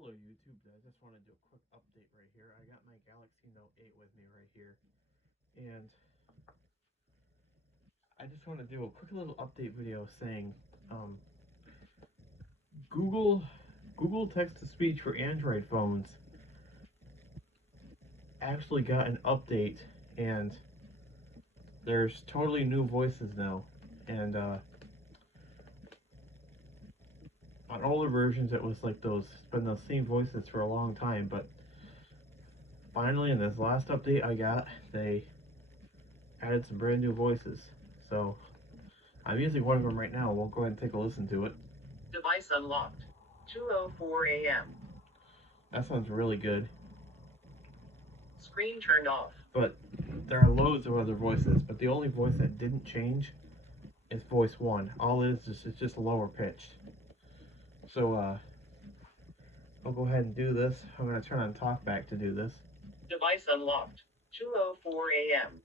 Hello YouTube, I just want to do a quick update right here. I got my Galaxy Note 8 with me right here, and I just want to do a quick little update video saying Google Text-to-Speech for Android phones actually got an update, and there's totally new voices now, and on older versions it was like it's been those same voices for a long time, but finally in this last update I got, they added some brand new voices. So I'm using one of them right now. We'll go ahead and take a listen to it. Device unlocked. 2:04 a.m. That sounds really good. Screen turned off. But there are loads of other voices, but the only voice that didn't change is voice 1. All it is it's just lower pitched. So I'll go ahead and do this. I'm going to turn on TalkBack to do this. Device unlocked. 2:04 a.m.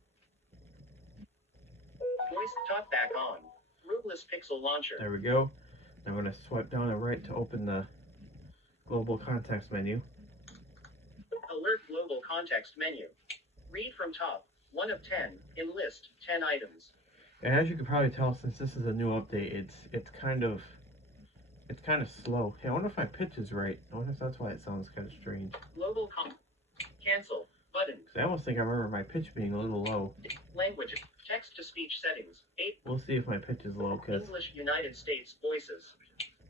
Voice TalkBack on. Rootless Pixel Launcher. There we go. I'm going to swipe down and right to open the global context menu. Alert global context menu. Read from top. 1 of 10. Enlist 10 items. And as you can probably tell, since this is a new update, it's kind of slow. Hey, I wonder if my pitch is right. I wonder if that's why it sounds kind of strange. Global cancel button. I almost think I remember my pitch being a little low. Language text to speech settings 8. We'll see if my pitch is low, because English United States voices.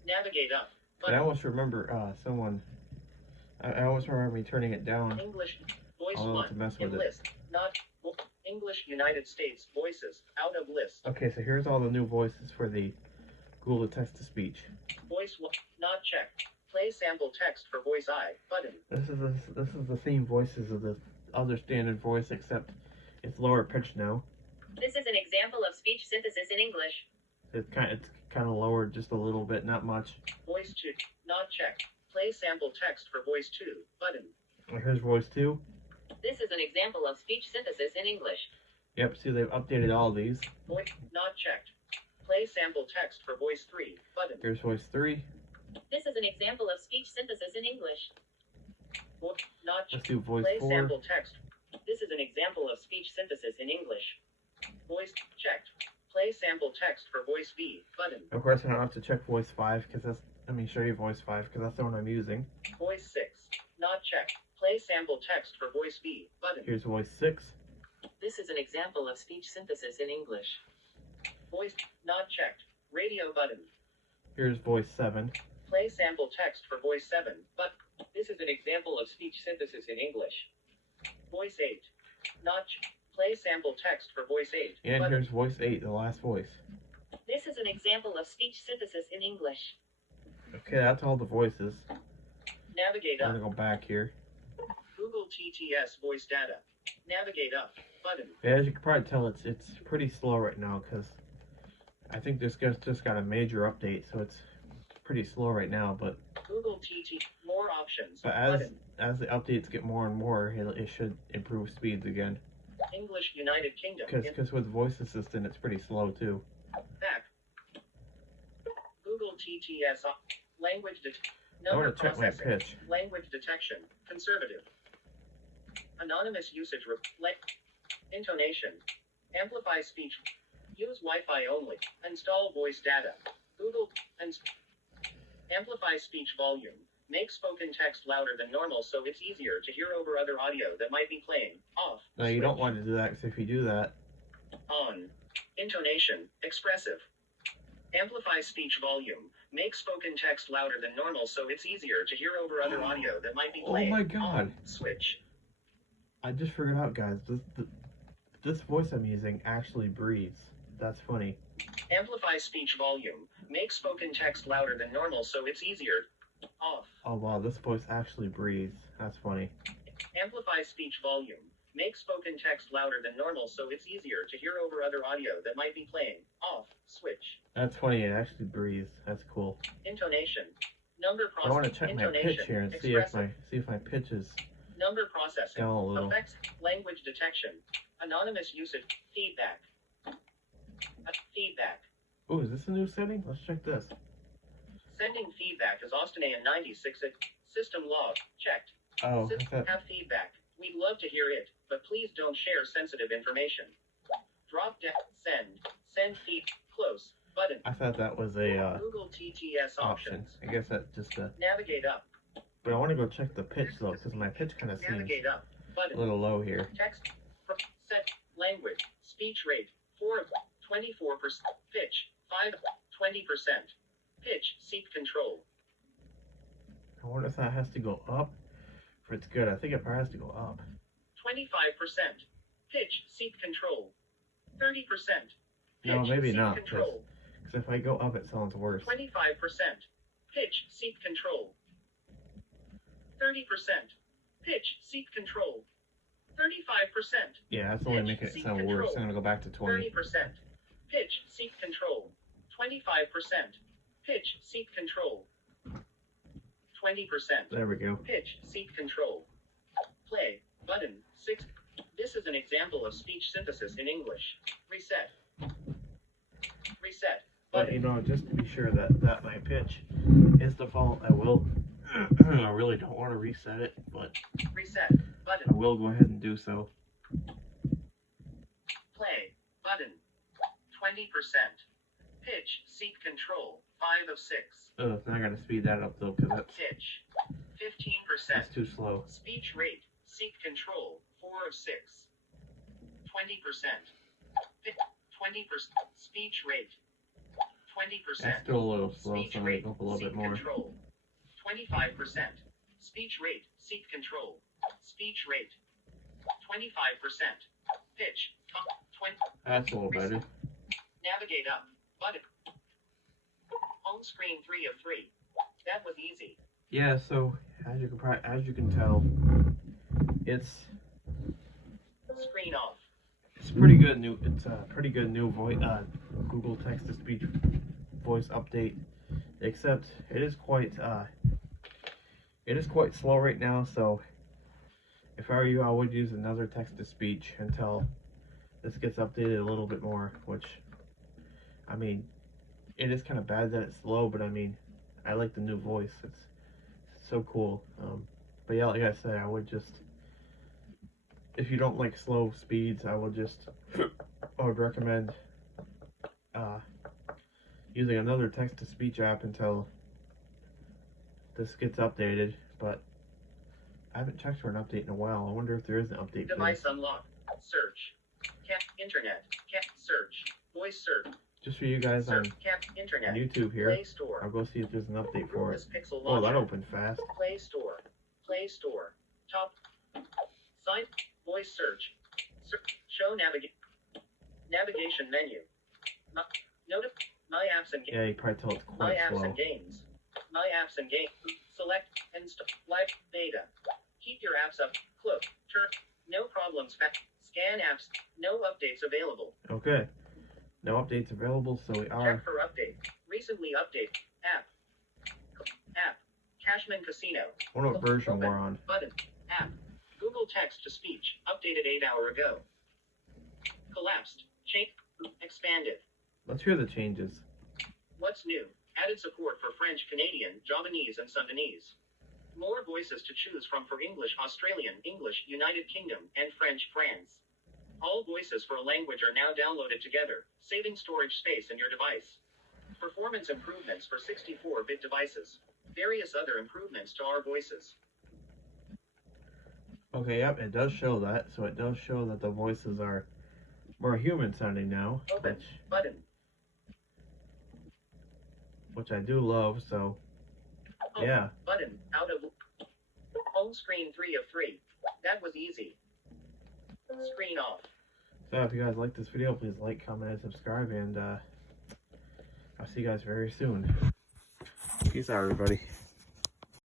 Navigate up. I almost remember I always remember me turning it down. English voice I'll 1 to mess with enlist not English United States voices out of list. Okay, so here's all the new voices for the Google Text to Speech. Voice 1 not checked. Play sample text for voice I button. This is the same voices of the other standard voice, except it's lower pitched now. This is an example of speech synthesis in English. It's kind of lowered just a little bit, not much. Voice 2 not checked. Play sample text for voice 2 button. Here's voice 2. This is an example of speech synthesis in English. Yep, see they've updated all these. Voice not checked. Play sample text for voice 3 button. Here's voice 3. This is an example of speech synthesis in English. Not Let's do voice play 4. sample text. This is an example of speech synthesis in English. Voice checked. Play sample text for voice B button. Of course, I don't have to check voice 5 because that's. Let me show you voice 5 because that's the one I'm using. Voice 6 not checked. Play sample text for voice B button. Here's voice 6. This is an example of speech synthesis in English. Voice not checked. Radio button. Here's voice 7. Play sample text for voice 7 but this is an example of speech synthesis in English. Voice 8 not play sample text for voice 8 And button. here's voice 8, the last voice. This is an example of speech synthesis in English. Okay, that's all the voices. Navigate I'm up. gonna go back here. Google TTS voice data. Navigate up button. Yeah, as you can probably tell, it's pretty slow right now because I think this just got a major update, so it's pretty slow right now. But Google more options as button. the updates get more and more, it should improve speeds again. English United Kingdom. Because with voice assistant, it's pretty slow too. Back. Google TTS language I number want to check my processing. pitch. Language detection. Conservative. Anonymous usage. Intonation. Amplify speech. Use Wi-Fi only. Install voice data. Google. Amplify speech volume. Make spoken text louder than normal so it's easier to hear over other audio that might be playing. Off. No, you don't Switch. want to do that because if you do that, On. Intonation. Expressive. Amplify speech volume. Make spoken text louder than normal so it's easier to hear over other audio that might be Oh playing. my God. On. Switch. I just figured out, guys. This voice I'm using actually breathes. That's funny. Amplify speech volume. Make spoken text louder than normal so it's easier. Off. Oh wow, this voice actually breathes. That's funny. Amplify speech volume. Make spoken text louder than normal so it's easier to hear over other audio that might be playing. Off. Switch. That's funny. It actually breathes. That's cool. Intonation. Number I want processing. to check my pitch here and see if my pitch is Number processing. down a little. Effects. Language detection. Anonymous usage. Feedback. Feedback. Oh, is this a new setting? Let's check this. Sending feedback is Austinian 96. System log. Checked. Oh, I thought, Have feedback. We'd love to hear it, but please don't share sensitive information. Drop down. Send. Send feed. Close. Button. I thought that was a Google TTS option. options. I guess that just Navigate up. but I want to go check the pitch though, because my pitch kind of seems Navigate up. a Button. little low here. Text. Set. Language. Speech rate. 24%. Pitch. 20%. Pitch. Seat control. I wonder if that has to go up. If it's good, I think it probably has to go up. 25%. Pitch. Seat control. 30%. No, Pitch, maybe seat not, Control. Because if I go up, it sounds worse. 25%. Pitch. Seat control. 30%. Pitch. Seat control. 35%. Yeah, that's only making it Seat sound control. worse. I'm gonna go back to 20. 30%. Pitch. Seat control. 25%. Pitch. Seat control. 20%. There we go. Pitch. Seat control. Play. Button. 6. This is an example of speech synthesis in English. Reset. Reset. But Button. you know, just to be sure that my pitch is default, I will. I really don't want to reset it, but Reset. I Button. will go ahead and do so. Play. Button. 20%. Pitch. Seat control. 5 of 6. Oh, now I gotta speed that up though, because Pitch. 15%. that's too slow. Speech rate. Seat control. 4 of 6. 20%. 20%. Speech rate. 20%. That's still a little slow, Speech so I'm gonna rate. go up a little Seat bit more. control. 25%. Speech rate. Seat control. Speech rate. 25%. Pitch. 20. That's a little better. Navigate up. Button. Home screen 3 of 3. That was easy. Yeah, so as you can tell, it's Screen off. pretty good new. It's a pretty good new voice Google text to speech voice update. Except it is quite slow right now. So if I were you, I would use another text to speech until this gets updated a little bit more. Which, I mean, it is kind of bad that it's slow, but I mean, I like the new voice. It's so cool. But yeah, like I said, I would just, if you don't like slow speeds, I would recommend using another text-to-speech app until this gets updated. But I haven't checked for an update in a while. I wonder if there is an update for Device this. unlocked. Search. Internet. Search. Voice search. Just for you guys on Search. Internet. YouTube here. Play Store. I'll go see if there's an update for it. Rufus Pixel Oh, that Launcher. opened fast. Play Store. Play Store. Top. Sign. Voice search. Show navigation menu. Notif. My apps and Yeah, you probably tell it's My quite apps slow. and games. My apps and games. Select and live beta. Keep your apps up. Close. Turn. No problems. Scan apps. No updates available. Okay. No updates available, so we are. Check for update. Recently update. App. App. Cashman Casino. I wonder what version Open. we're on. Button. App. Google Text to Speech. Updated 8 hours ago. Collapsed. Change. Expanded. Let's hear the changes. What's new? Added support for French, Canadian, Javanese, and Sundanese. More voices to choose from for English, Australian, English, United Kingdom, and French, France. All voices for a language are now downloaded together, saving storage space in your device. Performance improvements for 64-bit devices. Various other improvements to our voices. Okay, yep, it does show that. So it does show that the voices are more human sounding now, Open. Button. which I do love. So Home. yeah, Button. Out of home screen 3 of 3. That was easy. Screen off. so if you guys like this video, please like, comment, and subscribe, and I'll see you guys very soon. Peace out, everybody.